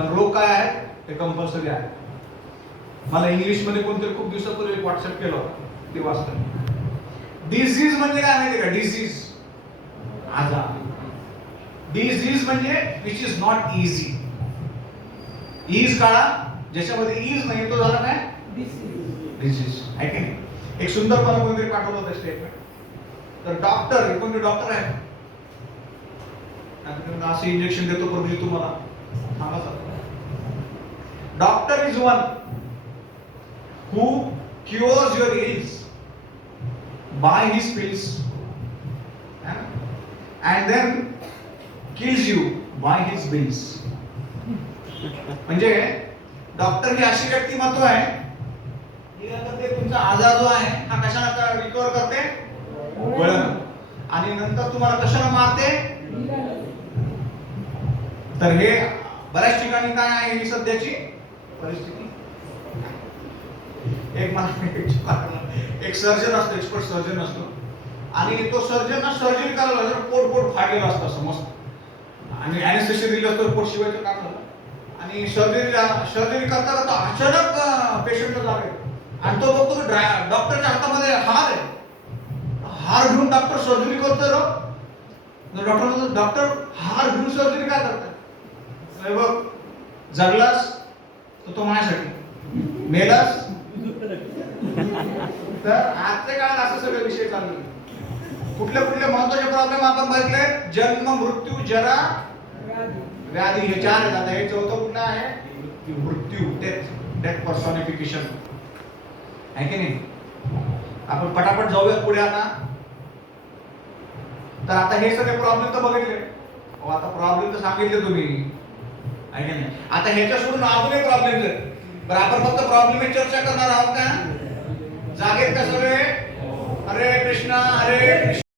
पण रोग काय आहे ते कंपल्सरी आहे. मला इंग्लिश मध्ये कोणतरी खूप दिवसापूर्वी व्हॉट्सअप केलं होतं ते वाचतं. डिझीज म्हणजे काय माहिती का? डिझीज आजार. डिझीज म्हणजे which is not easy. Is काळा ज्याच्यामध्ये इज नाही तो झाला काय डिझीज आहे की नाही. एक सुंदर मला कोणतरी पाठवलं होतं स्टेटमेंट. तर डॉक्टर कोणते डॉक्टर आहे असं इंजेक्शन देतो प्रभू तुम्हाला सांगा. Doctor is one who cures your ills by his pills and then kills you by his bills. म्हणजे डॉक्टर ही अशी व्यक्तिमत्व आहे की ते तुमचा आजार जो आहे हा कशाला रिकवर करते गोळ्यानं आणि नंतर तुम्हाला कशाला मारते. तर हे बऱ्याच ठिकाणी काय आहे ही सध्याची परिस्थिती. एक सर्जन असतो, एक्सपर्ट सर्जन असतो आणि तो सर्जन सर्जरी करायला जर पोट फाडलेलं असतं समजतं आणि ॲनेस्थेशिया दिलं असतं पोट शिवायचं काम झालं आणि सर्जरी करता करता अचानक पेशंटला लागेल आणि तो बघतो डॉक्टरच्या हातामध्ये हार आहे. हार घेऊन डॉक्टर सर्जरी करतो. डॉक्टर हार घेऊन सर्जरी काय करतात? बघ जगलास तर तो माझ्यासाठी, मेलास तर आजच्या काळात असं सगळे विषय चालू आहे. कुठले महत्वाचे प्रॉब्लेम आपण बघितले? जन्म, मृत्यू, जरा, व्याधी. हे चार आहेत. आता हे चौथं कुठलं आहे? मृत्यू, डेथ पर्सॉनिफिकेशन आहे की नाही. आपण पटापट जाऊया पुढे आता. तर आता हे सगळे प्रॉब्लेम तर बघितले. आता प्रॉब्लेम तर सांगितले तुम्ही आहे की नाही. आता ह्याच्या सोडून अजून एक प्रॉब्लेम आहेत. पण आपण फक्त प्रॉब्लेम चर्चा करणार आहोत का? जागेत का सगळे? हरे कृष्णा हरे कृष्णा.